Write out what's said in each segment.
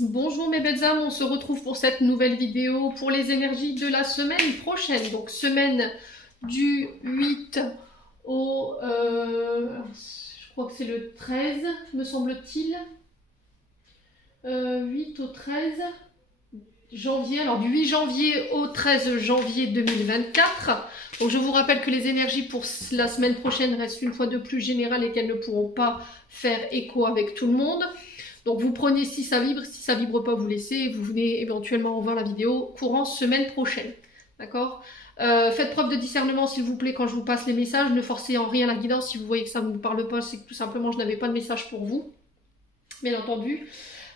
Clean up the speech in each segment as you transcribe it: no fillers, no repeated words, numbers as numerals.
Bonjour mes belles âmes, on se retrouve pour cette nouvelle vidéo pour les énergies de la semaine prochaine. Donc semaine du 8 au... je crois que c'est le 13, me semble-t-il. 8 au 13 janvier, alors du 8 janvier au 13 janvier 2024. Donc je vous rappelle que les énergies pour la semaine prochaine restent une fois de plus générales et qu'elles ne pourront pas faire écho avec tout le monde. Donc vous prenez si ça vibre pas, vous laissez et vous venez éventuellement voir la vidéo courant semaine prochaine. D'accord? Faites preuve de discernement s'il vous plaît quand je vous passe les messages, ne forcez en rien la guidance. Si vous voyez que ça ne vous parle pas, c'est que tout simplement je n'avais pas de message pour vous, bien entendu.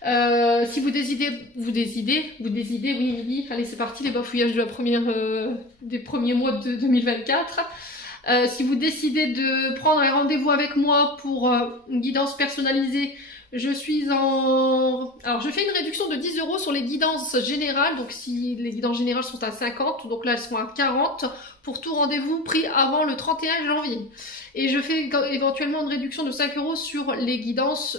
Si vous décidez, oui Lily, allez c'est parti les bafouillages de des premiers mois de 2024. Si vous décidez de prendre un rendez-vous avec moi pour une guidance personnalisée, je suis en... Alors je fais une réduction de 10 € sur les guidances générales, donc si les guidances générales sont à 50, donc là elles sont à 40 pour tout rendez-vous pris avant le 31 janvier. Et je fais éventuellement une réduction de 5 € sur les guidances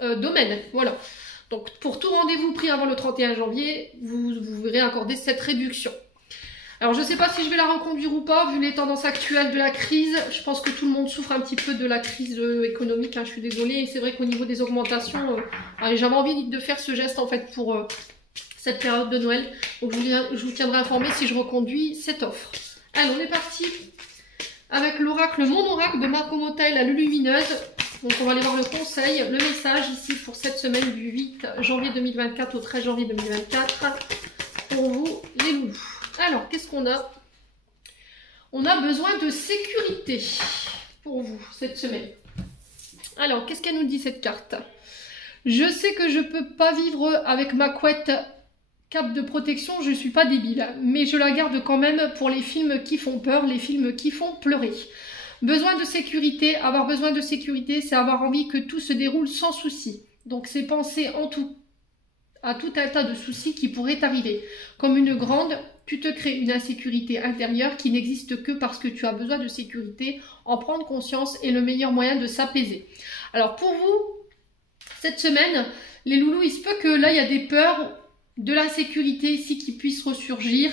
domaine, voilà. Donc pour tout rendez-vous pris avant le 31 janvier, vous verrez accorder cette réduction. Alors je ne sais pas si je vais la reconduire ou pas, vu les tendances actuelles de la crise. Je pense que tout le monde souffre un petit peu de la crise économique, hein, je suis désolée. Et c'est vrai qu'au niveau des augmentations, j'avais envie de faire ce geste en fait pour cette période de Noël. Donc je vous tiendrai informé si je reconduis cette offre. Allez, on est parti avec l'oracle, mon oracle de Marco Motel, la lumineuse. Donc on va aller voir le conseil, le message ici pour cette semaine du 8 janvier 2024 au 13 janvier 2024 pour vous les loulous. Alors qu'est-ce qu'on a? On a besoin de sécurité pour vous cette semaine. Alors qu'est-ce qu'elle nous dit cette carte? Je sais que je peux pas vivre avec ma couette cape de protection, je suis pas débile, mais je la garde quand même pour les films qui font peur, les films qui font pleurer. Besoin de sécurité, avoir besoin de sécurité, c'est avoir envie que tout se déroule sans souci. Donc c'est penser à tout un tas de soucis qui pourraient arriver. Comme une grande, tu te crées une insécurité intérieure qui n'existe que parce que tu as besoin de sécurité, en prendre conscience est le meilleur moyen de s'apaiser. Alors pour vous, cette semaine, les loulous, il se peut que là il y a des peurs, de l'insécurité ici qui puissent ressurgir.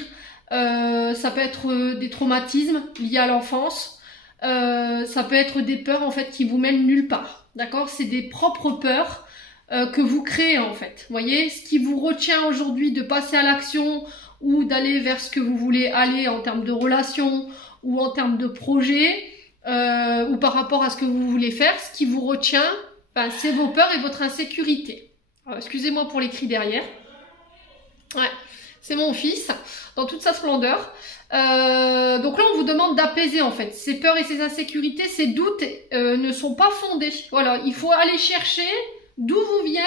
Ça peut être des traumatismes liés à l'enfance. Ça peut être des peurs en fait qui vous mènent nulle part, d'accord? C'est des propres peurs que vous créez en fait, voyez? Ce qui vous retient aujourd'hui de passer à l'action ou d'aller vers ce que vous voulez aller en termes de relations ou en termes de projet ou par rapport à ce que vous voulez faire, ce qui vous retient, ben, c'est vos peurs et votre insécurité. Excusez-moi pour les cris derrière. Ouais, c'est mon fils dans toute sa splendeur. Donc là on vous demande d'apaiser en fait ces peurs et ces insécurités, ces doutes ne sont pas fondés. Voilà, il faut aller chercher d'où vous viennent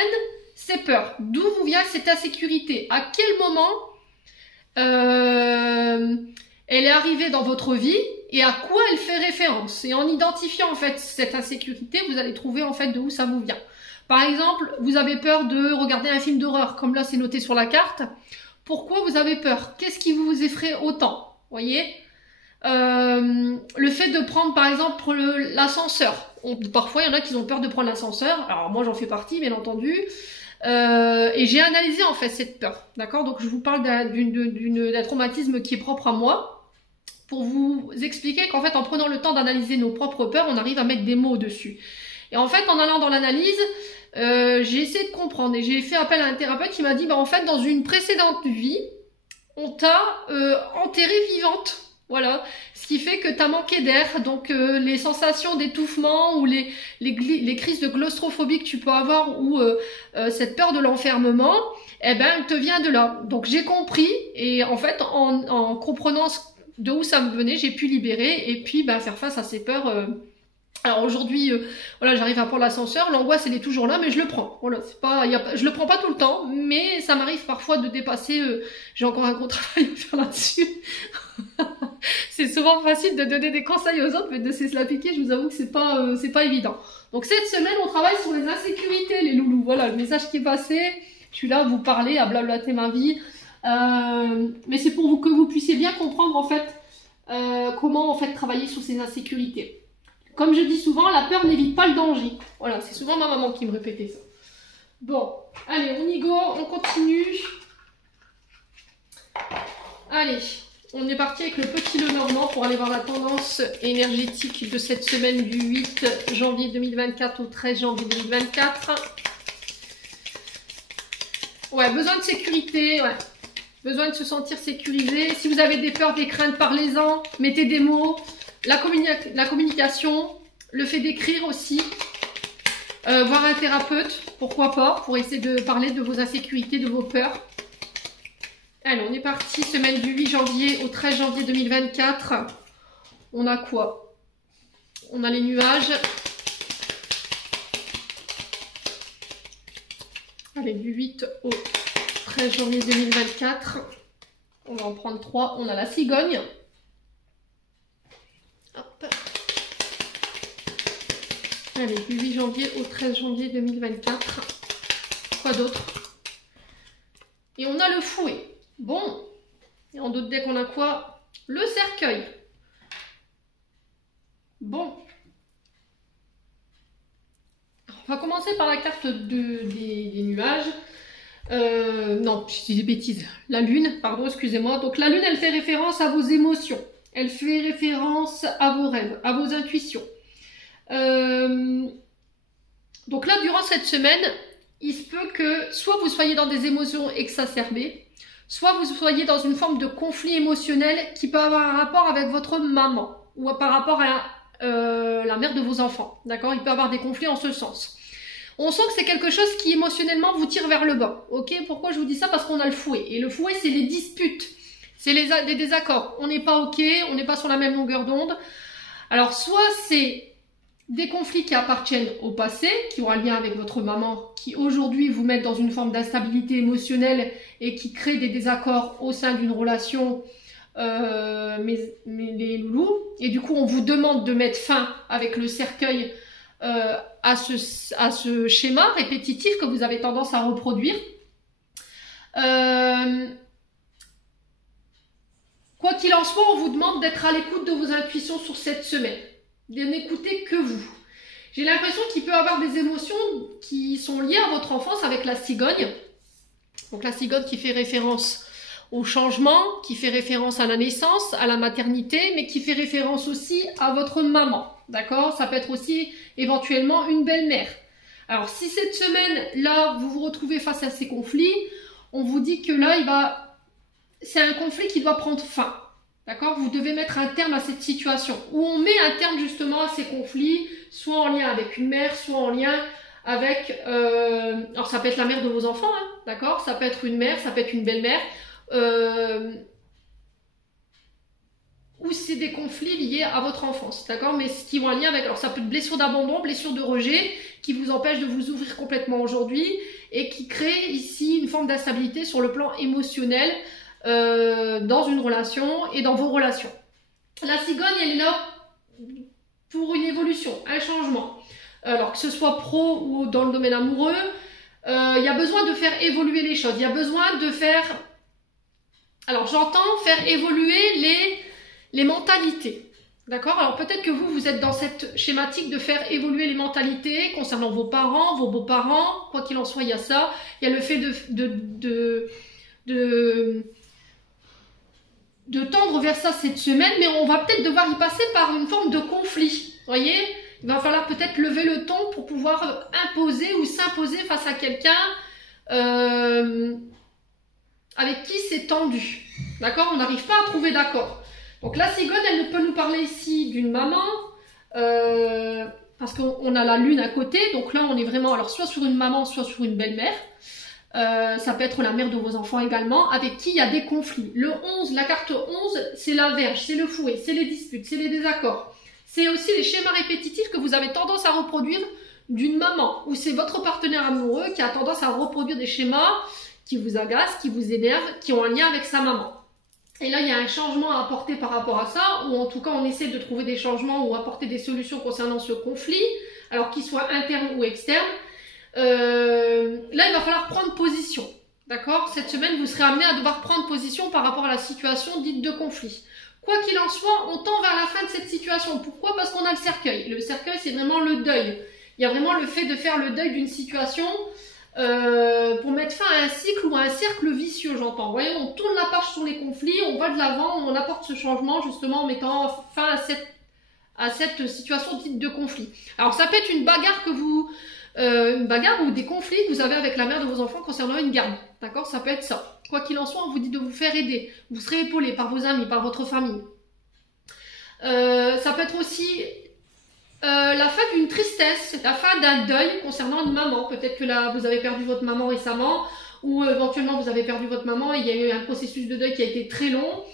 ces peurs, d'où vous vient cette insécurité, à quel moment elle est arrivée dans votre vie et à quoi elle fait référence. Et en identifiant en fait cette insécurité, vous allez trouver en fait de où ça vous vient. Par exemple, vous avez peur de regarder un film d'horreur, comme là c'est noté sur la carte. Pourquoi vous avez peur? Qu'est-ce qui vous effraie autant? Voyez, le fait de prendre par exemple l'ascenseur. Parfois il y en a qui ont peur de prendre l'ascenseur. Alors moi j'en fais partie bien entendu. Et j'ai analysé en fait cette peur. D'accord? Donc je vous parle d'un traumatisme qui est propre à moi. Pour vous expliquer qu'en fait en prenant le temps d'analyser nos propres peurs, on arrive à mettre des mots dessus. Et en fait en allant dans l'analyse, j'ai essayé de comprendre. Et j'ai fait appel à un thérapeute qui m'a dit bah en fait dans une précédente vie, on t'a enterrée vivante, voilà, ce qui fait que tu as manqué d'air, donc les sensations d'étouffement ou les crises de claustrophobie que tu peux avoir ou cette peur de l'enfermement, eh ben, elle te vient de là. Donc j'ai compris et en fait en comprenant de où ça me venait, j'ai pu libérer et puis ben, faire face à ces peurs. Alors aujourd'hui, voilà, j'arrive à prendre l'ascenseur, l'angoisse elle est toujours là, mais je le prends. Voilà, c'est pas, je le prends pas tout le temps, mais ça m'arrive parfois de dépasser. J'ai encore un gros travail à faire là-dessus. C'est souvent facile de donner des conseils aux autres, mais de se l'appliquer, je vous avoue que c'est pas évident. Donc cette semaine, on travaille sur les insécurités, les loulous. Voilà, le message qui est passé. Je suis là à vous parler, à blablater ma vie, mais c'est pour que vous puissiez bien comprendre en fait comment en fait travailler sur ces insécurités. Comme je dis souvent, la peur n'évite pas le danger. Voilà, c'est souvent ma maman qui me répétait ça. Bon, allez, on y go, on continue. Allez, on est parti avec le petit Lenormand pour aller voir la tendance énergétique de cette semaine du 8 janvier 2024 au 13 janvier 2024. Ouais, besoin de sécurité, ouais. Besoin de se sentir sécurisé. Si vous avez des peurs, des craintes, parlez-en. Mettez des mots. La communication, le fait d'écrire aussi. Voir un thérapeute, pourquoi pas, pour essayer de parler de vos insécurités, de vos peurs. Allez, on est parti, semaine du 8 janvier au 13 janvier 2024. On a quoi? On a les nuages. Allez, du 8 au 13 janvier 2024. On va en prendre 3. On a la cigogne. Hop. Allez, du 8 janvier au 13 janvier 2024. Quoi d'autre? Et on a le fouet. Bon. Et en d'autres decks, on a quoi? Le cercueil. Bon. On va commencer par la carte des nuages. Non, je dis des bêtises. La lune, pardon, excusez-moi. Donc la lune, elle fait référence à vos émotions. Elle fait référence à vos rêves, à vos intuitions. Donc là, durant cette semaine, il se peut que soit vous soyez dans des émotions exacerbées, soit vous soyez dans une forme de conflit émotionnel qui peut avoir un rapport avec votre maman ou par rapport à la mère de vos enfants. D'accord? Il peut y avoir des conflits en ce sens. On sent que c'est quelque chose qui émotionnellement vous tire vers le bas. Ok? Pourquoi je vous dis ça? Parce qu'on a le fouet. Et le fouet, c'est les disputes. C'est les désaccords. On n'est pas ok, on n'est pas sur la même longueur d'onde. Alors, soit c'est des conflits qui appartiennent au passé, qui ont un lien avec votre maman, qui aujourd'hui vous mettent dans une forme d'instabilité émotionnelle et qui créent des désaccords au sein d'une relation, mais les loulous. Et du coup, on vous demande de mettre fin avec le cercueil à ce schéma répétitif que vous avez tendance à reproduire. Quoi qu'il en soit, on vous demande d'être à l'écoute de vos intuitions sur cette semaine. De n'écouter que vous. J'ai l'impression qu'il peut y avoir des émotions qui sont liées à votre enfance avec la cigogne. Donc la cigogne qui fait référence au changement, qui fait référence à la naissance, à la maternité, mais qui fait référence aussi à votre maman. D'accord? Ça peut être aussi éventuellement une belle-mère. Alors si cette semaine-là, vous vous retrouvez face à ces conflits, on vous dit que là, c'est un conflit qui doit prendre fin. D'accord? Vous devez mettre un terme à cette situation. Où on met un terme justement à ces conflits, soit en lien avec une mère, soit en lien avec... alors ça peut être la mère de vos enfants, hein, d'accord? Ça peut être une mère, ça peut être une belle-mère. Ou c'est des conflits liés à votre enfance, d'accord? Mais qui vont en lien avec... Alors ça peut être blessure d'abandon, blessure de rejet, qui vous empêche de vous ouvrir complètement aujourd'hui et qui crée ici une forme d'instabilité sur le plan émotionnel, dans une relation et dans vos relations. La cigogne, elle est là pour une évolution, un changement. Alors que ce soit pro ou dans le domaine amoureux, il y a besoin de faire évoluer les choses. Il y a besoin de faire... Alors j'entends faire évoluer les mentalités. D'accord? Alors peut-être que vous êtes dans cette schématique de faire évoluer les mentalités concernant vos parents, vos beaux-parents. Quoi qu'il en soit, il y a ça. Il y a le fait de tendre vers ça cette semaine, mais on va peut-être devoir y passer par une forme de conflit. Vous voyez? Il va falloir peut-être lever le ton pour pouvoir imposer ou s'imposer face à quelqu'un avec qui c'est tendu. D'accord? On n'arrive pas à trouver d'accord. Donc la cigogne, elle peut nous parler ici d'une maman, parce qu'on a la lune à côté. Donc là, on est vraiment alors soit sur une maman, soit sur une belle-mère. Ça peut être la mère de vos enfants également, avec qui il y a des conflits. Le 11, la carte 11, c'est la verge, c'est le fouet, c'est les disputes, c'est les désaccords. C'est aussi les schémas répétitifs que vous avez tendance à reproduire d'une maman, ou c'est votre partenaire amoureux qui a tendance à reproduire des schémas qui vous agacent, qui vous énervent, qui ont un lien avec sa maman. Et là, il y a un changement à apporter par rapport à ça, ou en tout cas, on essaie de trouver des changements ou apporter des solutions concernant ce conflit, alors qu'il soit interne ou externe. Là, il va falloir prendre position. D'accord? Cette semaine, vous serez amené à devoir prendre position par rapport à la situation dite de conflit. Quoi qu'il en soit, on tend vers la fin de cette situation. Pourquoi? Parce qu'on a le cercueil. Le cercueil, c'est vraiment le deuil. Il y a vraiment le fait de faire le deuil d'une situation pour mettre fin à un cycle ou à un cercle vicieux, j'entends. Vous voyez, on tourne la page sur les conflits, on va de l'avant, on apporte ce changement justement en mettant fin à cette situation dite de conflit. Alors ça peut être une bagarre une bagarre ou des conflits que vous avez avec la mère de vos enfants concernant une garde. D'accord? Ça peut être ça. Quoi qu'il en soit, on vous dit de vous faire aider. Vous serez épaulé par vos amis, par votre famille. Ça peut être aussi la fin d'une tristesse, la fin d'un deuil concernant une maman. Peut-être que là, vous avez perdu votre maman récemment, ou éventuellement vous avez perdu votre maman et il y a eu un processus de deuil qui a été très long.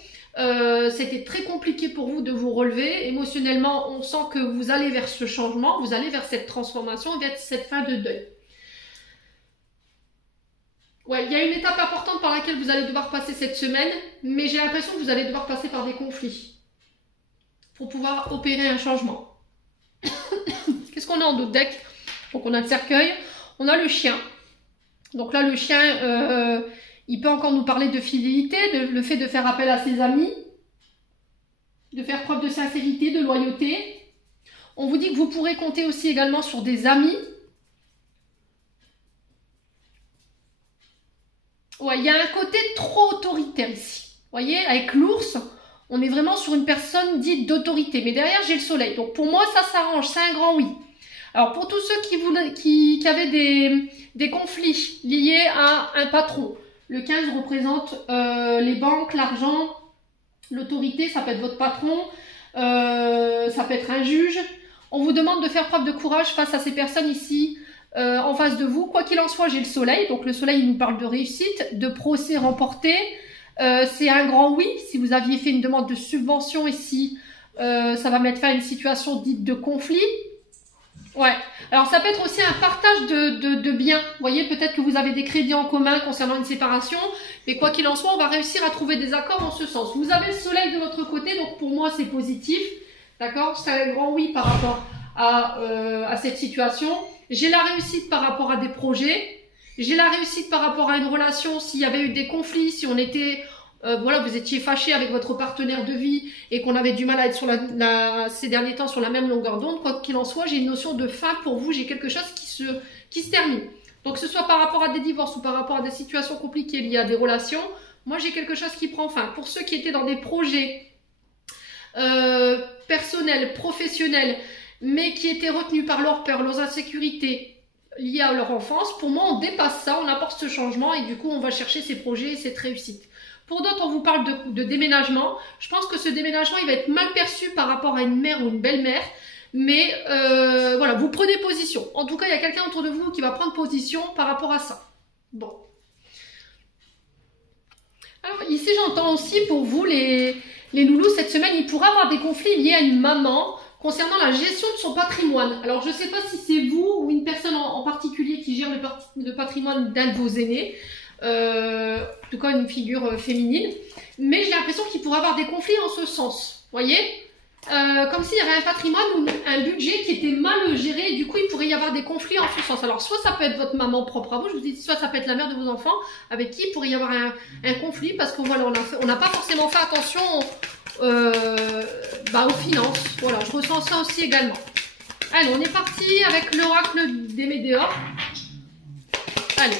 C'était très compliqué pour vous de vous relever. Émotionnellement, on sent que vous allez vers ce changement, vous allez vers cette transformation, vers cette fin de deuil. Ouais, il y a une étape importante par laquelle vous allez devoir passer cette semaine, mais j'ai l'impression que vous allez devoir passer par des conflits pour pouvoir opérer un changement. Qu'est-ce qu'on a en d'autres decks? Donc on a le cercueil, on a le chien. Donc là, le chien, il peut encore nous parler de fidélité, le fait de faire appel à ses amis, de faire preuve de sincérité, de loyauté. On vous dit que vous pourrez compter aussi également sur des amis. Ouais, il y a un côté trop autoritaire ici. Vous voyez, avec l'ours, on est vraiment sur une personne dite d'autorité. Mais derrière, j'ai le soleil. Donc pour moi, ça s'arrange. C'est un grand oui. Alors pour tous ceux qui avaient des conflits liés à un patron, le 15 représente les banques, l'argent, l'autorité, ça peut être votre patron, ça peut être un juge. On vous demande de faire preuve de courage face à ces personnes ici en face de vous. Quoi qu'il en soit, j'ai le soleil. Donc le soleil, il nous parle de réussite, de procès remporté. C'est un grand oui. Si vous aviez fait une demande de subvention ici, ça va mettre fin à une situation dite de conflit. Ouais, alors ça peut être aussi un partage de biens. Vous voyez, peut-être que vous avez des crédits en commun concernant une séparation, mais quoi qu'il en soit, on va réussir à trouver des accords en ce sens. Vous avez le soleil de votre côté, donc pour moi c'est positif, d'accord? C'est un grand oui par rapport à cette situation. J'ai la réussite par rapport à des projets, j'ai la réussite par rapport à une relation, s'il y avait eu des conflits, si on était... voilà, vous étiez fâché avec votre partenaire de vie et qu'on avait du mal à être sur ces derniers temps sur la même longueur d'onde, quoi qu'il en soit, j'ai une notion de fin pour vous, j'ai quelque chose qui se termine. Donc que ce soit par rapport à des divorces ou par rapport à des situations compliquées liées à des relations, moi j'ai quelque chose qui prend fin. Pour ceux qui étaient dans des projets personnels, professionnels, mais qui étaient retenus par leur peur, leurs insécurités liées à leur enfance, pour moi on dépasse ça, on apporte ce changement et du coup on va chercher ces projets et cette réussite. Pour d'autres, on vous parle de déménagement. Je pense que ce déménagement, il va être mal perçu par rapport à une mère ou une belle-mère. Mais voilà, vous prenez position. En tout cas, il y a quelqu'un autour de vous qui va prendre position par rapport à ça. Bon. Alors ici, j'entends aussi pour vous, les loulous, cette semaine, il pourrait avoir des conflits liés à une maman concernant la gestion de son patrimoine. Alors, je ne sais pas si c'est vous ou une personne en particulier qui gère le patrimoine d'un de vos aînés. En tout cas une figure féminine, mais j'ai l'impression qu'il pourrait avoir des conflits en ce sens, voyez, comme s'il y avait un patrimoine ou un budget qui était mal géré et du coup il pourrait y avoir des conflits en ce sens. Alors soit ça peut être votre maman propre à vous, je vous ai dit, soit ça peut être la mère de vos enfants avec qui il pourrait y avoir un conflit parce que voilà, on n'a pas forcément fait attention aux finances. Voilà, je ressens ça aussi également. Allez, on est parti avec l'oracle des Médéors. Allez.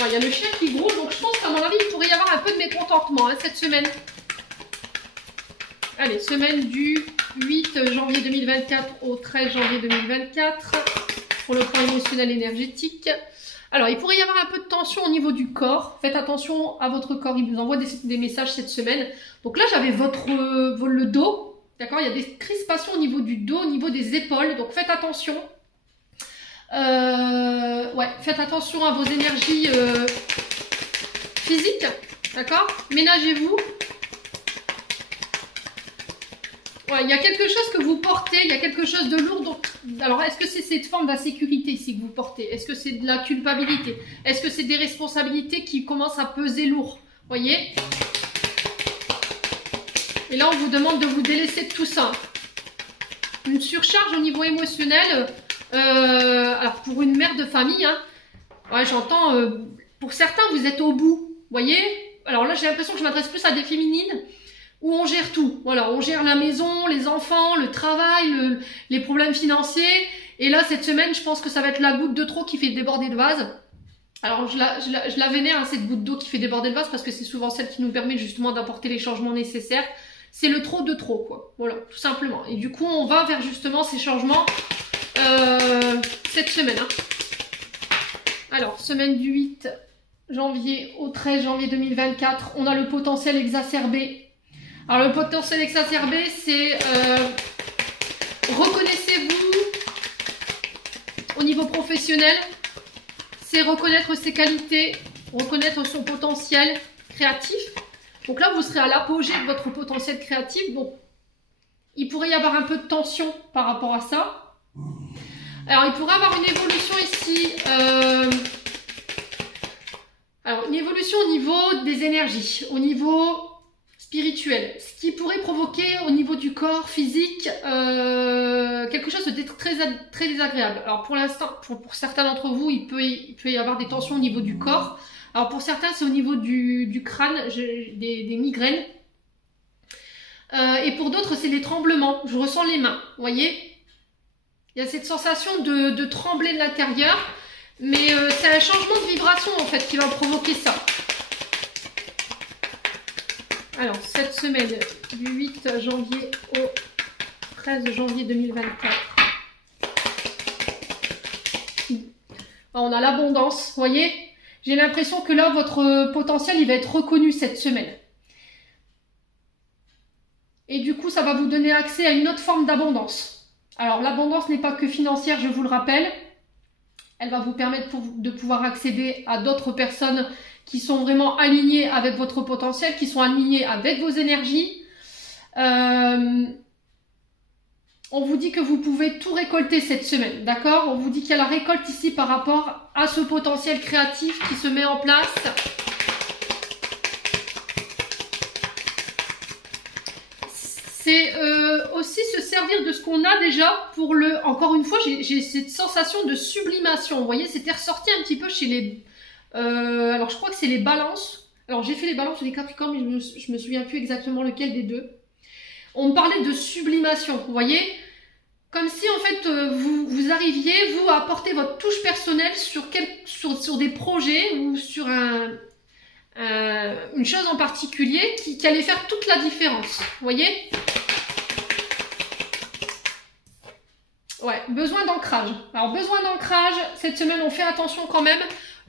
Il y a le chien qui grouille, donc je pense qu'à mon avis, il pourrait y avoir un peu de mécontentement cette semaine. Allez, semaine du 8 janvier 2024 au 13 janvier 2024 pour le plan émotionnel énergétique. Alors, il pourrait y avoir un peu de tension au niveau du corps. Faites attention à votre corps, il vous envoie des messages cette semaine. Donc là, j'avais le dos, d'accord? Il y a des crispations au niveau du dos, au niveau des épaules, donc faites attention. Ouais, faites attention à vos énergies physiques, d'accord? Ménagez-vous. Ouais, il y a quelque chose que vous portez, il y a quelque chose de lourd. Donc, alors, est-ce que c'est cette forme d'insécurité ici que vous portez? Est-ce que c'est de la culpabilité? Est-ce que c'est des responsabilités qui commencent à peser lourd? Voyez? Et là, on vous demande de vous délaisser de tout ça. Une surcharge au niveau émotionnel. Alors pour une mère de famille, hein, ouais, j'entends, pour certains vous êtes au bout, voyez. Alors là j'ai l'impression que je m'adresse plus à des féminines où on gère tout, voilà, on gère la maison, les enfants, le travail, les problèmes financiers. Et là cette semaine je pense que ça va être la goutte de trop qui fait déborder le vase. Alors je la vénère, hein, cette goutte d'eau qui fait déborder le vase, parce que c'est souvent celle qui nous permet justement d'apporter les changements nécessaires. C'est le trop de trop, quoi. Voilà, tout simplement. Et du coup, on va vers justement ces changements cette semaine. Hein. Alors, semaine du 8 janvier au 13 janvier 2024, on a le potentiel exacerbé. Alors, le potentiel exacerbé, c'est reconnaissez-vous au niveau professionnel. C'est reconnaître ses qualités, reconnaître son potentiel créatif. Donc là, vous serez à l'apogée de votre potentiel créatif. Donc, il pourrait y avoir un peu de tension par rapport à ça. Alors, il pourrait y avoir une évolution ici. Alors, une évolution au niveau des énergies, au niveau spirituel. Ce qui pourrait provoquer au niveau du corps physique quelque chose de très désagréable. Alors, pour l'instant, pour certains d'entre vous, il peut y avoir des tensions au niveau du corps. Alors pour certains, c'est au niveau du crâne, des migraines. Et pour d'autres, c'est des tremblements. Je ressens les mains, vous voyez. Il y a cette sensation de trembler de l'intérieur. Mais c'est un changement de vibration, en fait, qui va provoquer ça. Alors, cette semaine, du 8 janvier au 13 janvier 2024. On a l'abondance, vous voyez. J'ai l'impression que là, votre potentiel, il va être reconnu cette semaine. Et du coup, ça va vous donner accès à une autre forme d'abondance. Alors, l'abondance n'est pas que financière, je vous le rappelle. Elle va vous permettre de pouvoir accéder à d'autres personnes qui sont vraiment alignées avec votre potentiel, qui sont alignées avec vos énergies. On vous dit que vous pouvez tout récolter cette semaine, d'accord? On vous dit qu'il y a la récolte ici par rapport à ce potentiel créatif qui se met en place. C'est aussi se servir de ce qu'on a déjà pour le... Encore une fois, j'ai cette sensation de sublimation. Vous voyez, c'était ressorti un petit peu chez les... alors, je crois que c'est les balances. Alors, j'ai fait les balances ou les capricornes, mais je me souviens plus exactement lequel des deux. On me parlait de sublimation, vous voyez, comme si en fait vous arriviez, vous, à apporter votre touche personnelle sur des projets ou sur une chose en particulier qui allait faire toute la différence, vous voyez. Ouais, besoin d'ancrage. Alors, besoin d'ancrage, cette semaine, on fait attention quand même.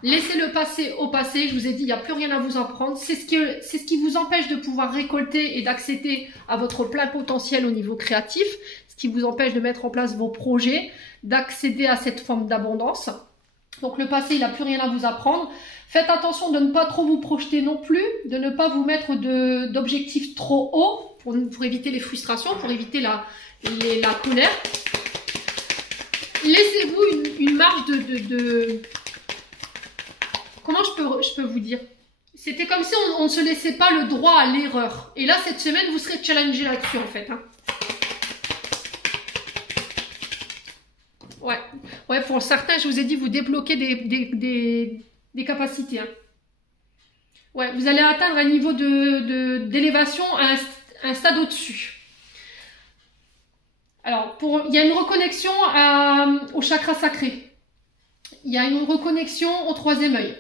Laissez le passé au passé, je vous ai dit, il n'y a plus rien à vous en prendre. C'est ce qui vous empêche de pouvoir récolter et d'accéder à votre plein potentiel au niveau créatif, ce qui vous empêche de mettre en place vos projets, d'accéder à cette forme d'abondance. Donc le passé, il n'a plus rien à vous apprendre. Faites attention de ne pas trop vous projeter non plus, de ne pas vous mettre d'objectifs trop hauts pour éviter les frustrations, pour éviter la colère. Laissez-vous une marge de... Comment je peux vous dire? C'était comme si on ne se laissait pas le droit à l'erreur. Et là, cette semaine, vous serez challengé là-dessus, en fait. Hein. Ouais, pour certains, je vous ai dit, vous débloquez des capacités. Hein. Ouais, vous allez atteindre un niveau d'élévation à un stade au-dessus. Alors, il y a une reconnexion au chakra sacré. Il y a une reconnexion au troisième œil.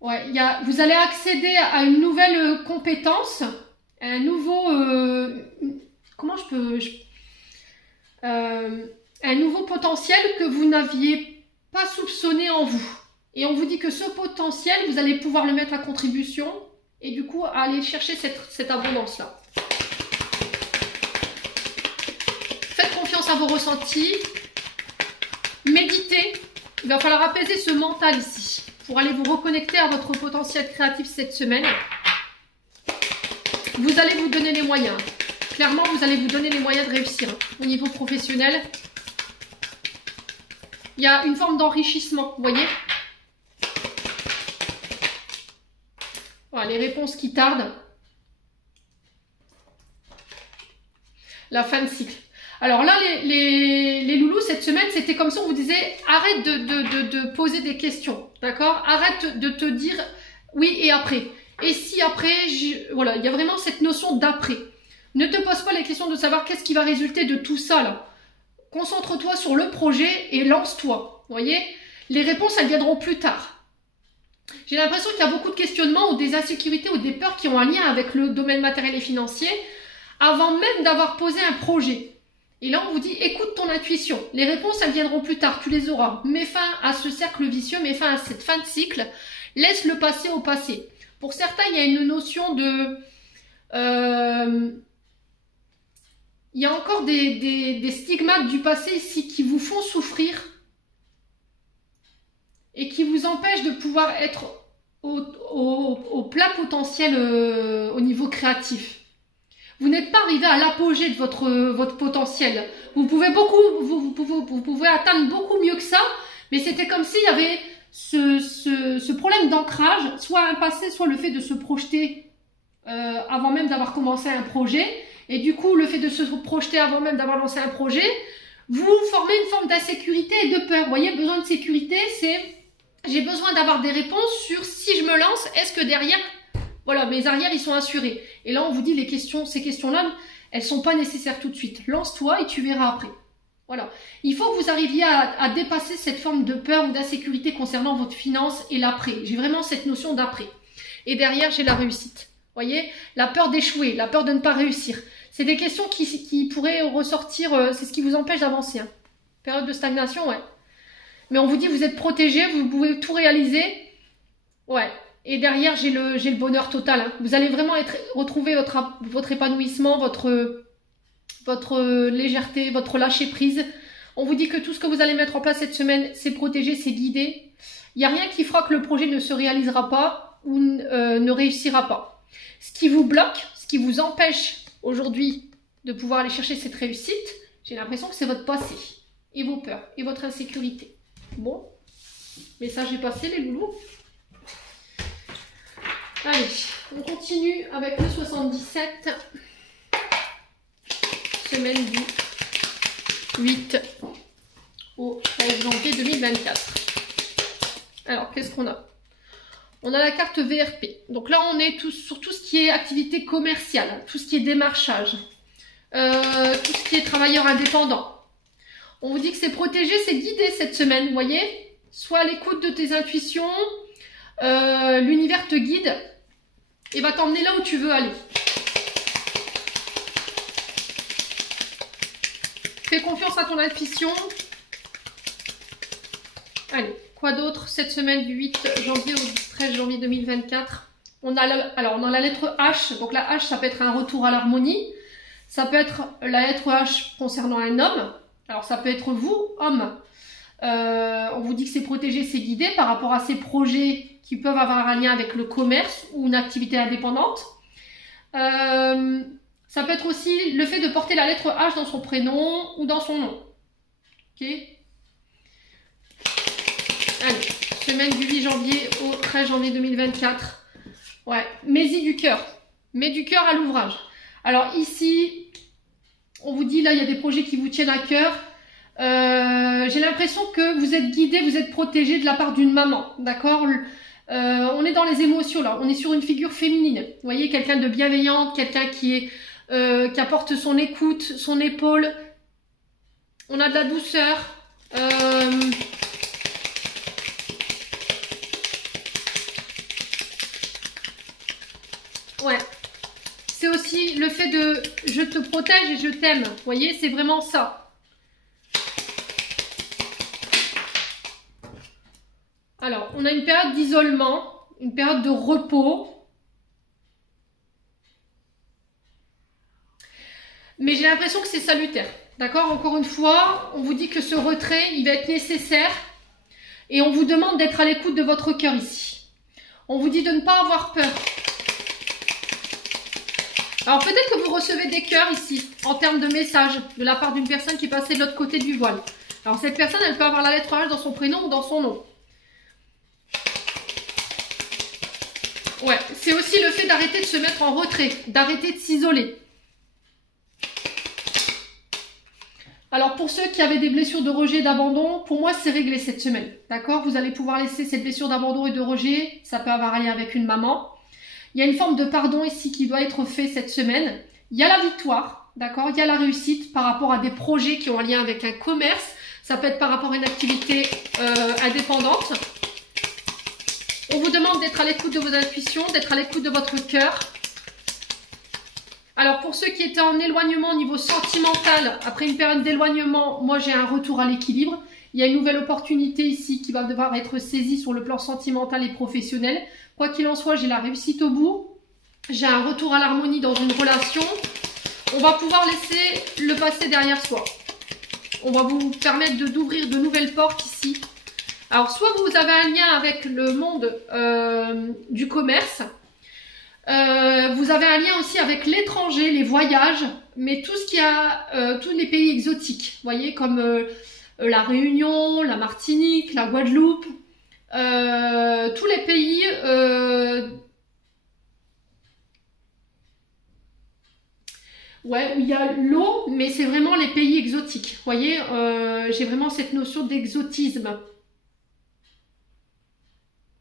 Ouais, vous allez accéder à une nouvelle compétence, un nouveau... comment je peux... un nouveau potentiel que vous n'aviez pas soupçonné en vous. Et on vous dit que ce potentiel, vous allez pouvoir le mettre à contribution et du coup aller chercher cette abondance-là. Faites confiance à vos ressentis. Méditez. Il va falloir apaiser ce mental ici pour aller vous reconnecter à votre potentiel créatif cette semaine. Vous allez vous donner les moyens. Clairement, vous allez vous donner les moyens de réussir. Au niveau professionnel, il y a une forme d'enrichissement, vous voyez. Voilà, les réponses qui tardent. La fin de cycle. Alors là, les loulous, cette semaine, c'était comme ça, on vous disait, arrête de poser des questions, d'accord? Arrête de te dire oui et après. Et si après, voilà, il y a vraiment cette notion d'après. Ne te pose pas les questions de savoir qu'est-ce qui va résulter de tout ça, là. concentre-toi sur le projet et lance-toi. Vous voyez, les réponses, elles viendront plus tard. J'ai l'impression qu'il y a beaucoup de questionnements ou des insécurités ou des peurs qui ont un lien avec le domaine matériel et financier avant même d'avoir posé un projet. Et là, on vous dit, écoute ton intuition. Les réponses, elles viendront plus tard, tu les auras. Mets fin à ce cercle vicieux, mets fin à cette fin de cycle. Laisse le passé au passé. Pour certains, il y a une notion de... il y a encore des stigmates du passé ici qui vous font souffrir et qui vous empêchent de pouvoir être au plein potentiel au niveau créatif. Vous n'êtes pas arrivé à l'apogée de votre potentiel. Vous pouvez atteindre beaucoup mieux que ça, mais c'était comme s'il y avait ce problème d'ancrage, soit un passé, soit le fait de se projeter avant même d'avoir commencé un projet. Et du coup, le fait de se projeter avant même d'avoir lancé un projet, vous formez une forme d'insécurité et de peur. Vous voyez, besoin de sécurité, c'est j'ai besoin d'avoir des réponses sur si je me lance, est-ce que derrière... Voilà, mes arrières, ils sont assurés. Et là, on vous dit, ces questions-là, elles sont pas nécessaires tout de suite. Lance-toi et tu verras après. Voilà. Il faut que vous arriviez à dépasser cette forme de peur ou d'insécurité concernant votre finance et l'après. J'ai vraiment cette notion d'après. Et derrière, j'ai la réussite. Voyez, la peur d'échouer, la peur de ne pas réussir. C'est des questions qui pourraient ressortir, c'est ce qui vous empêche d'avancer. Hein. Période de stagnation, ouais. Mais on vous dit, vous êtes protégé, vous pouvez tout réaliser. Ouais. Et derrière, j'ai le bonheur total. Hein. Vous allez vraiment retrouver votre épanouissement, votre légèreté, votre lâcher prise. On vous dit que tout ce que vous allez mettre en place cette semaine, c'est protégé, c'est guidé. Il n'y a rien qui fera que le projet ne se réalisera pas ou ne réussira pas. Ce qui vous bloque, ce qui vous empêche aujourd'hui de pouvoir aller chercher cette réussite, j'ai l'impression que c'est votre passé et vos peurs et votre insécurité. Bon, message est passé les loulous. Allez, on continue avec le 77, semaine du 8 au 13 janvier 2024. Alors, qu'est-ce qu'on a? On a la carte VRP. Donc là, on est sur tout ce qui est activité commerciale, tout ce qui est démarchage, tout ce qui est travailleur indépendant. On vous dit que c'est protégé, c'est guidé cette semaine, vous voyez? Sois à l'écoute de tes intuitions, l'univers te guide et va t'emmener là où tu veux aller. Fais confiance à ton intuition. Allez, quoi d'autre cette semaine du 8 janvier au 13 janvier 2024? On a la lettre H. Donc la H, ça peut être un retour à l'harmonie. Ça peut être la lettre H concernant un homme. Alors ça peut être vous, homme. On vous dit que c'est protégé, c'est guidé par rapport à ces projets qui peuvent avoir un lien avec le commerce ou une activité indépendante. Ça peut être aussi le fait de porter la lettre H dans son prénom ou dans son nom. Ok. Allez, semaine du 8 janvier au 13 janvier 2024. Ouais, mets-y du cœur. Mets du cœur à l'ouvrage. Alors ici, on vous dit là, il y a des projets qui vous tiennent à cœur. J'ai l'impression que vous êtes guidé, vous êtes protégé de la part d'une maman. D'accord? On est dans les émotions là. On est sur une figure féminine. Vous voyez, quelqu'un de bienveillante, quelqu'un qui apporte son écoute, son épaule. On a de la douceur. Ouais. C'est aussi le fait de je te protège et je t'aime. Vous voyez, c'est vraiment ça. Alors, on a une période d'isolement, une période de repos. Mais j'ai l'impression que c'est salutaire. D'accord? Encore une fois, on vous dit que ce retrait, il va être nécessaire. Et on vous demande d'être à l'écoute de votre cœur ici. On vous dit de ne pas avoir peur. Alors peut-être que vous recevez des cœurs ici, en termes de messages, de la part d'une personne qui est passée de l'autre côté du voile. Alors cette personne, elle peut avoir la lettre H dans son prénom ou dans son nom. Ouais, c'est aussi le fait d'arrêter de se mettre en retrait, d'arrêter de s'isoler. Alors pour ceux qui avaient des blessures de rejet et d'abandon, pour moi c'est réglé cette semaine. D'accord? Vous allez pouvoir laisser cette blessure d'abandon et de rejet, ça peut avoir un lien avec une maman. Il y a une forme de pardon ici qui doit être fait cette semaine. Il y a la victoire. d'accord? Il y a la réussite par rapport à des projets qui ont un lien avec un commerce. Ça peut être par rapport à une activité indépendante. On vous demande d'être à l'écoute de vos intuitions, d'être à l'écoute de votre cœur. Alors, pour ceux qui étaient en éloignement au niveau sentimental, après une période d'éloignement, moi j'ai un retour à l'équilibre. Il y a une nouvelle opportunité ici qui va devoir être saisie sur le plan sentimental et professionnel. Quoi qu'il en soit, j'ai la réussite au bout. J'ai un retour à l'harmonie dans une relation. On va pouvoir laisser le passé derrière soi. On va vous permettre d'ouvrir de nouvelles portes ici. Alors, soit vous avez un lien avec le monde du commerce. Vous avez un lien aussi avec l'étranger, les voyages, mais tout ce qui a, tous les pays exotiques. Vous voyez, comme la Réunion, la Martinique, la Guadeloupe. Tous les pays... ouais, où il y a l'eau, mais c'est vraiment les pays exotiques. Vous voyez, j'ai vraiment cette notion d'exotisme.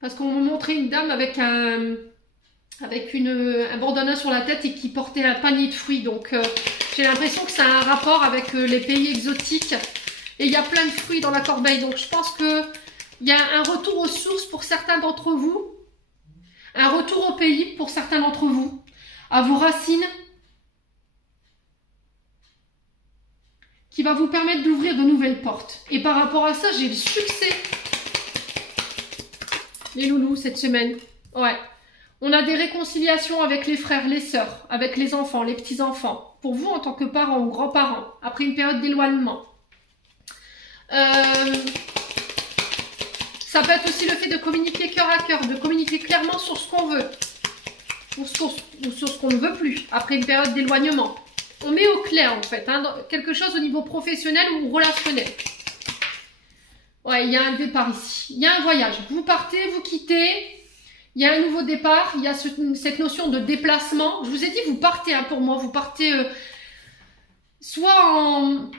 Parce qu'on me montrait une dame avec un bandana sur la tête et qui portait un panier de fruits. Donc, j'ai l'impression que ça a un rapport avec les pays exotiques. Et il y a plein de fruits dans la corbeille. Donc, je pense qu'il y a un retour aux sources pour certains d'entre vous. Un retour au pays pour certains d'entre vous. À vos racines. Qui va vous permettre d'ouvrir de nouvelles portes. Et par rapport à ça, j'ai le succès. Les loulous, cette semaine. Ouais. On a des réconciliations avec les frères, les sœurs, avec les enfants, les petits-enfants. Pour vous, en tant que parents ou grands-parents, après une période d'éloignement. Ça peut être aussi le fait de communiquer cœur à cœur, de communiquer clairement sur ce qu'on veut. Ou sur ce qu'on ne veut plus, après une période d'éloignement. On met au clair, en fait, hein, quelque chose au niveau professionnel ou relationnel. Ouais, il y a un départ ici. Il y a un voyage. Vous partez, vous quittez. Il y a un nouveau départ. Il y a cette notion de déplacement. Je vous ai dit, vous partez, hein, pour moi. Vous partez soit en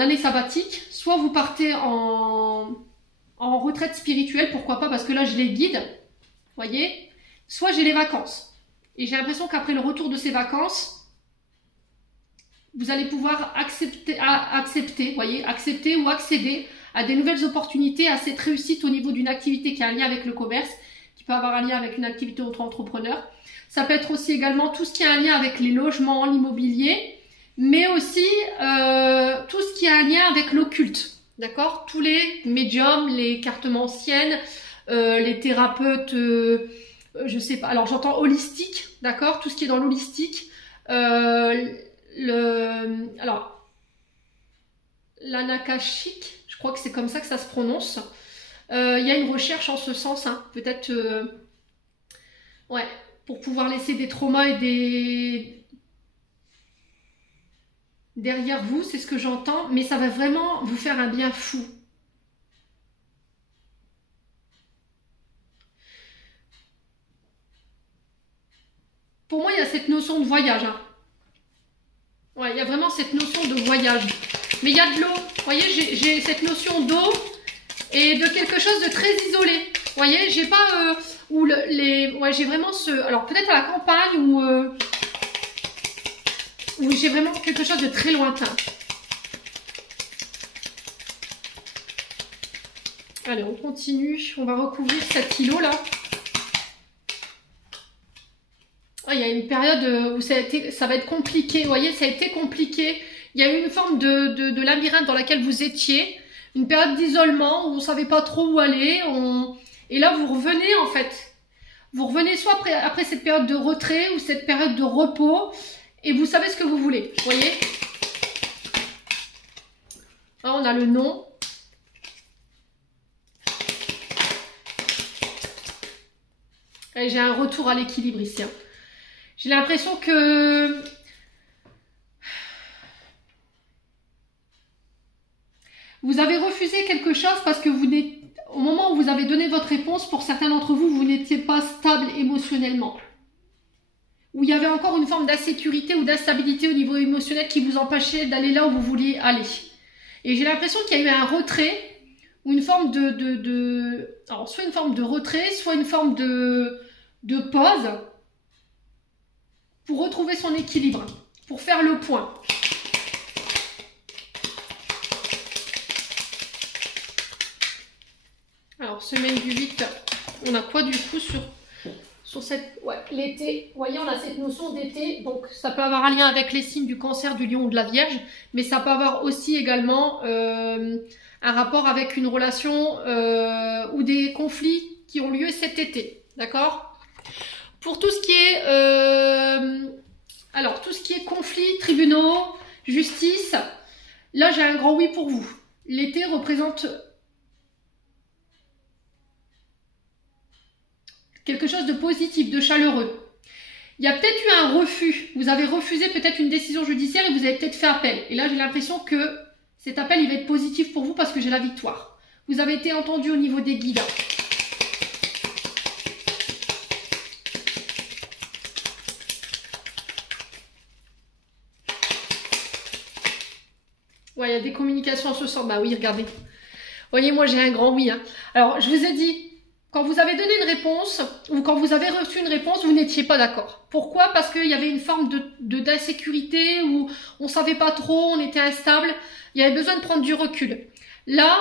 année sabbatique, soit vous partez en retraite spirituelle. Pourquoi pas? Parce que là, je les guide. Vous voyez? Soit j'ai les vacances. Et j'ai l'impression qu'après le retour de ces vacances, vous allez pouvoir accepter, voyez, accepter ou accéder à des nouvelles opportunités, à cette réussite au niveau d'une activité qui a un lien avec le commerce, qui peut avoir un lien avec une activité auto-entrepreneur. Ça peut être aussi également tout ce qui a un lien avec les logements, l'immobilier, mais aussi tout ce qui a un lien avec l'occulte, d'accord? Tous les médiums, les cartomanciennes, les thérapeutes, je sais pas, alors j'entends holistique, d'accord? Tout ce qui est dans l'holistique, alors, l'anakashique, je crois que c'est comme ça que ça se prononce. Il y a une recherche en ce sens, hein, peut-être, ouais, pour pouvoir laisser des traumas et derrière vous, c'est ce que j'entends, mais ça va vraiment vous faire un bien fou. Pour moi, il y a cette notion de voyage, hein. Ouais, il y a vraiment cette notion de voyage. Mais il y a de l'eau. Vous voyez, j'ai cette notion d'eau et de quelque chose de très isolé. Vous voyez, j'ai pas... ouais, j'ai vraiment ce... Alors, peut-être à la campagne où j'ai vraiment quelque chose de très lointain. Allez, on continue. On va recouvrir cet îlot-là. Il y a une période où ça va être compliqué, vous voyez, ça a été compliqué. Il y a eu une forme de labyrinthe dans laquelle vous étiez, une période d'isolement où on ne savait pas trop où aller. Et là, vous revenez en fait. Vous revenez soit après cette période de retrait ou cette période de repos et vous savez ce que vous voulez, vous voyez. Là, on a le nom. Et j'ai un retour à l'équilibre ici, hein. J'ai l'impression que vous avez refusé quelque chose parce que au moment où vous avez donné votre réponse, pour certains d'entre vous, vous n'étiez pas stable émotionnellement. Où il y avait encore une forme d'insécurité ou d'instabilité au niveau émotionnel qui vous empêchait d'aller là où vous vouliez aller. Et j'ai l'impression qu'il y a eu un retrait ou une forme alors, soit une forme de retrait, soit une forme de pause. pour retrouver son équilibre, pour faire le point. Alors, semaine du 8, on a quoi du coup sur cette... Ouais, l'été, vous voyez, on a cette notion d'été, donc ça peut avoir un lien avec les signes du Cancer, du Lion ou de la Vierge, mais ça peut avoir aussi également un rapport avec une relation ou des conflits qui ont lieu cet été, d'accord? Pour tout ce qui est... alors, tout ce qui est conflits, tribunaux, justice, là j'ai un grand oui pour vous. L'été représente... quelque chose de positif, de chaleureux. Il y a peut-être eu un refus. Vous avez refusé peut-être une décision judiciaire et vous avez peut-être fait appel. Et là, j'ai l'impression que cet appel, il va être positif pour vous parce que j'ai la victoire. Vous avez été entendu au niveau des guides. Ouais, il y a des communications en ce sens. Bah oui, regardez. Vous voyez, moi, j'ai un grand oui. Hein. Alors, je vous ai dit... Quand vous avez donné une réponse, ou quand vous avez reçu une réponse, vous n'étiez pas d'accord. Pourquoi? Parce qu'il y avait une forme d'insécurité, où on ne savait pas trop, on était instable, il y avait besoin de prendre du recul. Là,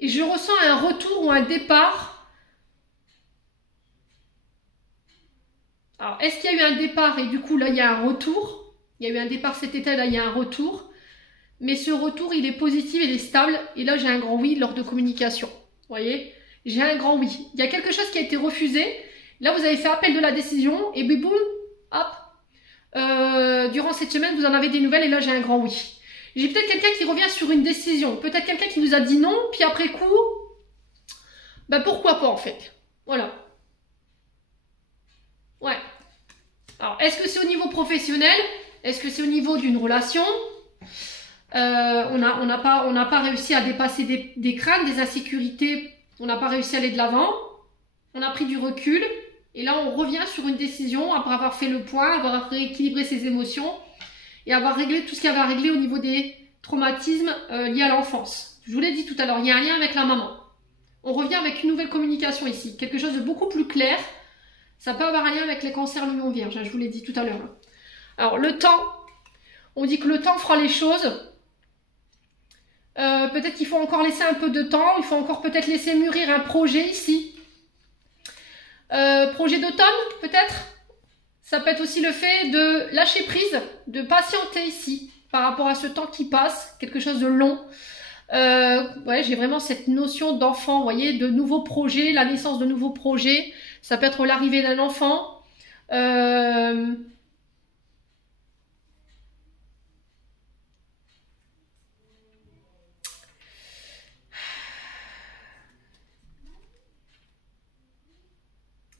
et je ressens un retour ou un départ. Alors, est-ce qu'il y a eu un départ et du coup, là, il y a un retour? Il y a eu un départ cet été, là, il y a un retour. Mais ce retour, il est positif, il est stable. Et là, j'ai un grand oui lors de communication. Vous voyez? J'ai un grand oui. Il y a quelque chose qui a été refusé. Là, vous avez fait appel de la décision. Et boum, hop. Durant cette semaine, vous en avez des nouvelles. Et là, j'ai un grand oui. J'ai peut-être quelqu'un qui revient sur une décision. Peut-être quelqu'un qui vous a dit non. Puis après coup, bah pourquoi pas en fait. Voilà. Ouais. Alors, est-ce que c'est au niveau professionnel? Est-ce que c'est au niveau d'une relation? On n'a pas réussi à dépasser des craintes, des insécurités. On n'a pas réussi à aller de l'avant, on a pris du recul, et là on revient sur une décision après avoir fait le point, avoir rééquilibré ses émotions, et avoir réglé tout ce qu'il y avait à régler au niveau des traumatismes liés à l'enfance. Je vous l'ai dit tout à l'heure, il y a un lien avec la maman. On revient avec une nouvelle communication ici, quelque chose de beaucoup plus clair. Ça peut avoir un lien avec les cancers Lion Vierge, hein, je vous l'ai dit tout à l'heure. Alors le temps, on dit que le temps fera les choses. Peut-être qu'il faut encore laisser un peu de temps, il faut encore peut-être laisser mûrir un projet ici. Projet d'automne, peut-être. Ça peut être aussi le fait de lâcher prise, de patienter ici, par rapport à ce temps qui passe, quelque chose de long. Ouais, j'ai vraiment cette notion d'enfant, vous voyez, de nouveaux projets, la naissance de nouveaux projets. Ça peut être l'arrivée d'un enfant.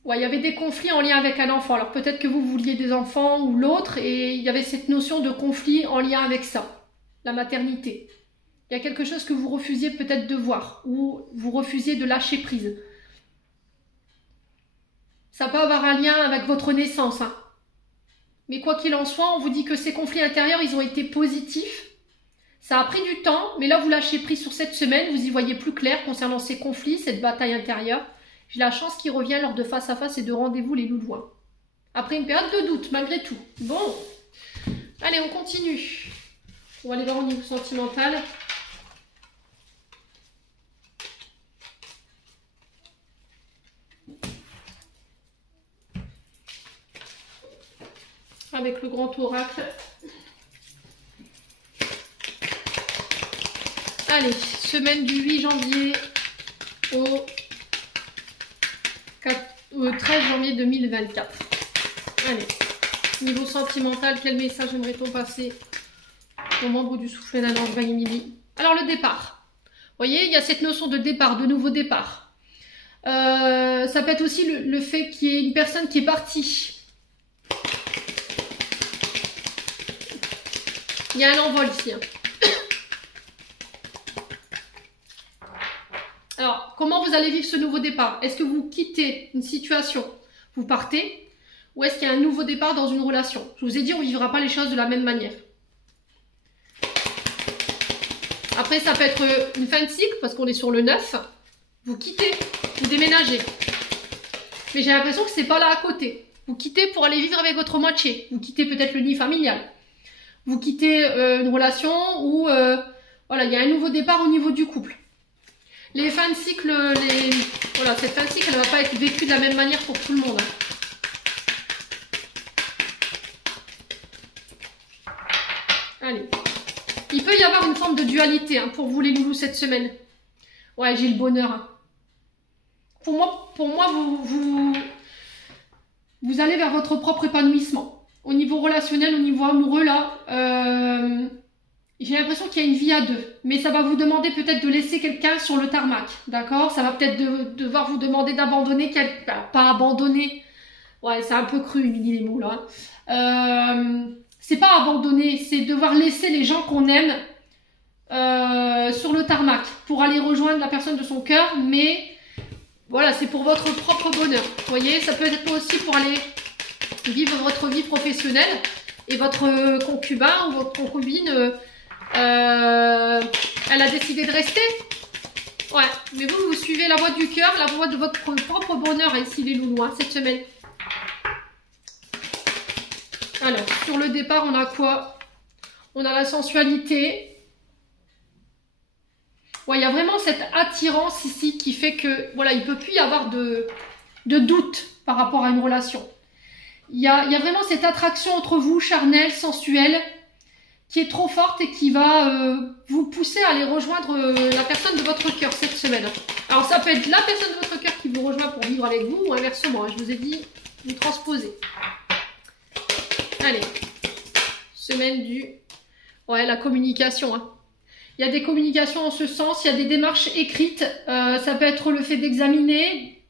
Ouais, il y avait des conflits en lien avec un enfant. Alors peut-être que vous vouliez des enfants ou l'autre, et il y avait cette notion de conflit en lien avec ça, la maternité. Il y a quelque chose que vous refusiez peut-être de voir, ou vous refusiez de lâcher prise. Ça peut avoir un lien avec votre naissance, hein. Mais quoi qu'il en soit, on vous dit que ces conflits intérieurs, ils ont été positifs. Ça a pris du temps, mais là vous lâchez prise sur cette semaine, vous y voyez plus clair concernant ces conflits, cette bataille intérieure. J'ai la chance qui revient lors de face à face et de rendez-vous les loups de loin. Après une période de doute, malgré tout. Bon, allez, on continue. On va aller voir au niveau sentimental. Avec le grand oracle. Allez, semaine du 8 janvier au 13 janvier 2024. Allez, niveau sentimental, quel message aimerait-on passer au membre du soufflet d'un ange Émilie? Alors le départ. Vous voyez, il y a cette notion de départ, de nouveau départ. Ça peut être aussi le fait qu'il y ait une personne qui est partie. Il y a un envol ici. Hein. Alors, comment vous allez vivre ce nouveau départ? Est-ce que vous quittez une situation, vous partez, ou est-ce qu'il y a un nouveau départ dans une relation? Je vous ai dit, on ne vivra pas les choses de la même manière. Après, ça peut être une fin de cycle, parce qu'on est sur le 9. Vous quittez, vous déménagez. Mais j'ai l'impression que c'est pas là à côté. Vous quittez pour aller vivre avec votre moitié. Vous quittez peut-être le nid familial. Vous quittez une relation où voilà, il y a un nouveau départ au niveau du couple. Les fins de cycle, voilà, cette fin de cycle, elle ne va pas être vécue de la même manière pour tout le monde. Allez. Il peut y avoir une forme de dualité pour vous les loulous cette semaine. Ouais, j'ai le bonheur. Hein. Pour moi vous allez vers votre propre épanouissement. Au niveau relationnel, au niveau amoureux, là, j'ai l'impression qu'il y a une vie à deux. Mais ça va vous demander peut-être de laisser quelqu'un sur le tarmac. D'accord? Ça va peut-être devoir vous demander d'abandonner quelqu'un. Pas abandonner. Ouais, c'est un peu cru, il me dit les mots, là. C'est pas abandonner, c'est devoir laisser les gens qu'on aime sur le tarmac pour aller rejoindre la personne de son cœur, mais voilà, c'est pour votre propre bonheur. Vous voyez, ça peut être aussi pour aller vivre votre vie professionnelle et votre concubin ou votre concubine, elle a décidé de rester. Ouais, mais vous suivez la voie du cœur, la voie de votre propre bonheur ici les loulous, hein, cette semaine. Alors, sur le départ, on a quoi? On a la sensualité. Ouais, il y a vraiment cette attirance ici qui fait que, voilà, il ne peut plus y avoir de doute par rapport à une relation. Il y a vraiment cette attraction entre vous, charnelle, sensuelle, qui est trop forte et qui va vous pousser à aller rejoindre la personne de votre cœur cette semaine. Alors, ça peut être la personne de votre cœur qui vous rejoint pour vivre avec vous ou inversement. Hein, je vous ai dit, vous transposez. Allez, semaine du... Ouais, la communication. Hein. Il y a des communications en ce sens, il y a des démarches écrites. Ça peut être le fait d'examiner.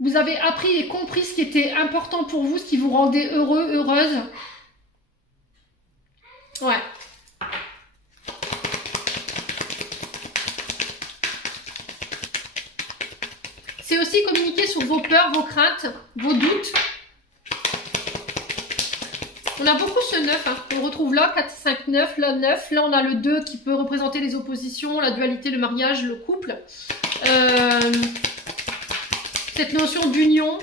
Vous avez appris et compris ce qui était important pour vous, ce qui vous rendait heureux, heureuse. Ouais. C'est aussi communiquer sur vos peurs, vos craintes, vos doutes. On a beaucoup ce 9, hein. On retrouve là 4, 5, 9, là 9. Là on a le 2 qui peut représenter les oppositions, la dualité, le mariage, le couple. Cette notion d'union,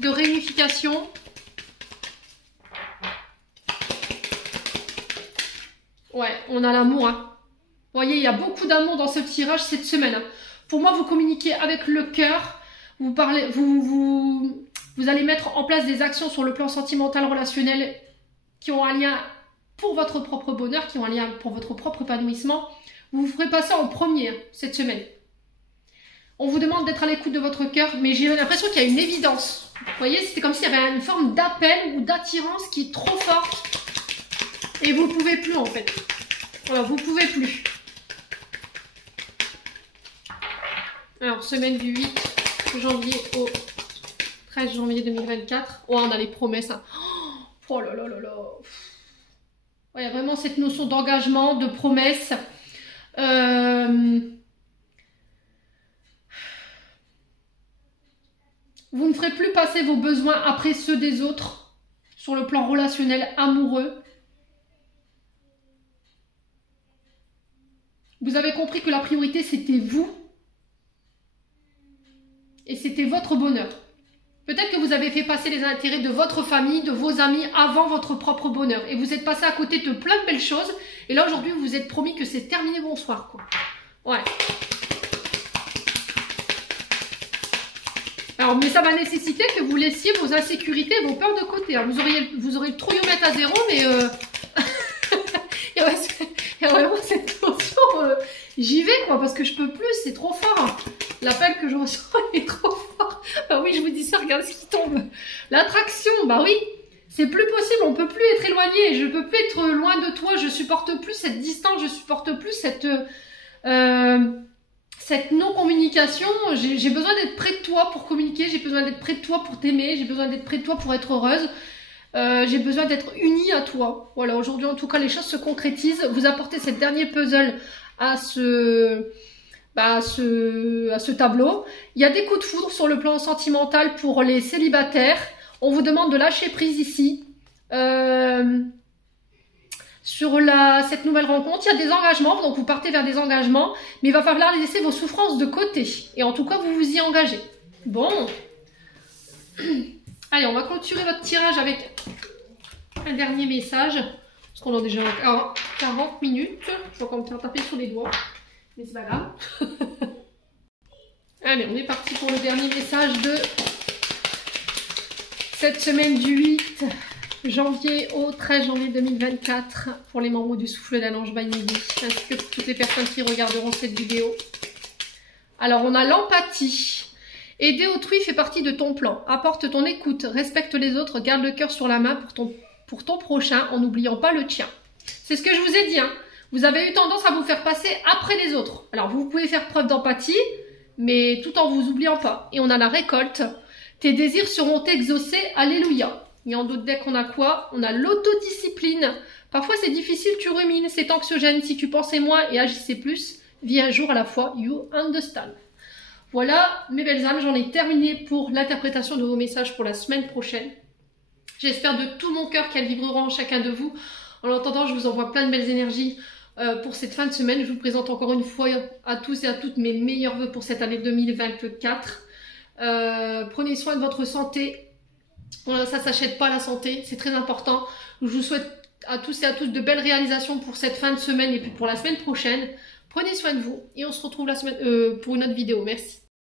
de réunification. Ouais, on a l'amour. Hein. Vous voyez, il y a beaucoup d'amour dans ce tirage cette semaine. Hein. Pour moi, vous communiquez avec le cœur. Vous parlez, vous allez mettre en place des actions sur le plan sentimental, relationnel, qui ont un lien pour votre propre bonheur, qui ont un lien pour votre propre épanouissement. Vous ferez passer en premier cette semaine. On vous demande d'être à l'écoute de votre cœur, mais j'ai l'impression qu'il y a une évidence. Vous voyez, c'était comme s'il y avait une forme d'appel ou d'attirance qui est trop forte. Et vous ne pouvez plus en fait. Voilà, vous ne pouvez plus. Alors, semaine du 8 janvier au 13 janvier 2024. Oh, on a les promesses. Hein. Oh là là là là. Il y a vraiment cette notion d'engagement, de promesse. Vous ne ferez plus passer vos besoins après ceux des autres sur le plan relationnel, amoureux. Vous avez compris que la priorité, c'était vous. Et c'était votre bonheur. Peut-être que vous avez fait passer les intérêts de votre famille, de vos amis, avant votre propre bonheur. Et vous êtes passé à côté de plein de belles choses. Et là, aujourd'hui, vous vous êtes promis que c'est terminé, bonsoir, quoi. Ouais. Alors, mais ça va nécessiter que vous laissiez vos insécurités, vos peurs de côté. Alors, vous aurez le trouillomètre à zéro, mais... il y a vraiment cette notion... j'y vais, quoi, parce que je peux plus, c'est trop fort. L'appel que je reçois est trop fort. Bah oui, je vous dis ça, regardez ce qui tombe. L'attraction, bah oui. C'est plus possible, on peut plus être éloigné. Je peux plus être loin de toi, je supporte plus cette distance, je supporte plus cette non-communication. J'ai besoin d'être près de toi pour communiquer, j'ai besoin d'être près de toi pour t'aimer, j'ai besoin d'être près de toi pour être heureuse. J'ai besoin d'être unie à toi. Voilà, aujourd'hui en tout cas les choses se concrétisent. Vous apportez cette dernier puzzle à ce tableau. Il y a des coups de foudre sur le plan sentimental pour les célibataires. On vous demande de lâcher prise ici. La sur cette nouvelle rencontre. Il y a des engagements, donc vous partez vers des engagements, mais il va falloir laisser vos souffrances de côté. Et en tout cas, vous vous y engagez. Bon. Allez, on va clôturer votre tirage avec un dernier message. Parce qu'on a déjà 40 minutes. Je vois qu'on me fait taper sur les doigts. Mais c'est pas grave. Allez, on est parti pour le dernier message de cette semaine du 8 janvier au 13 janvier 2024 pour les membres du Souffle d'un Ange by Midi, ainsi que pour toutes les personnes qui regarderont cette vidéo. Alors, on a l'empathie. Aider autrui fait partie de ton plan. Apporte ton écoute, respecte les autres, garde le cœur sur la main pour ton prochain en n'oubliant pas le tien. C'est ce que je vous ai dit, hein. Vous avez eu tendance à vous faire passer après les autres. Alors, vous pouvez faire preuve d'empathie, mais tout en vous oubliant pas. Et on a la récolte. Tes désirs seront exaucés, alléluia. Et en d'autres decks, on a quoi? On a l'autodiscipline. Parfois, c'est difficile, tu rumines, c'est anxiogène. Si tu pensais moins et agissais plus, vis un jour à la fois, you understand. Voilà, mes belles âmes, j'en ai terminé pour l'interprétation de vos messages pour la semaine prochaine. J'espère de tout mon cœur qu'elles vibreront en chacun de vous. En attendant, je vous envoie plein de belles énergies pour cette fin de semaine. Je vous présente encore une fois à tous et à toutes mes meilleurs vœux pour cette année 2024. Prenez soin de votre santé. Voilà, ça ne s'achète pas la santé, c'est très important. Je vous souhaite à tous et à toutes de belles réalisations pour cette fin de semaine et puis pour la semaine prochaine. Prenez soin de vous et on se retrouve la semaine pour une autre vidéo. Merci.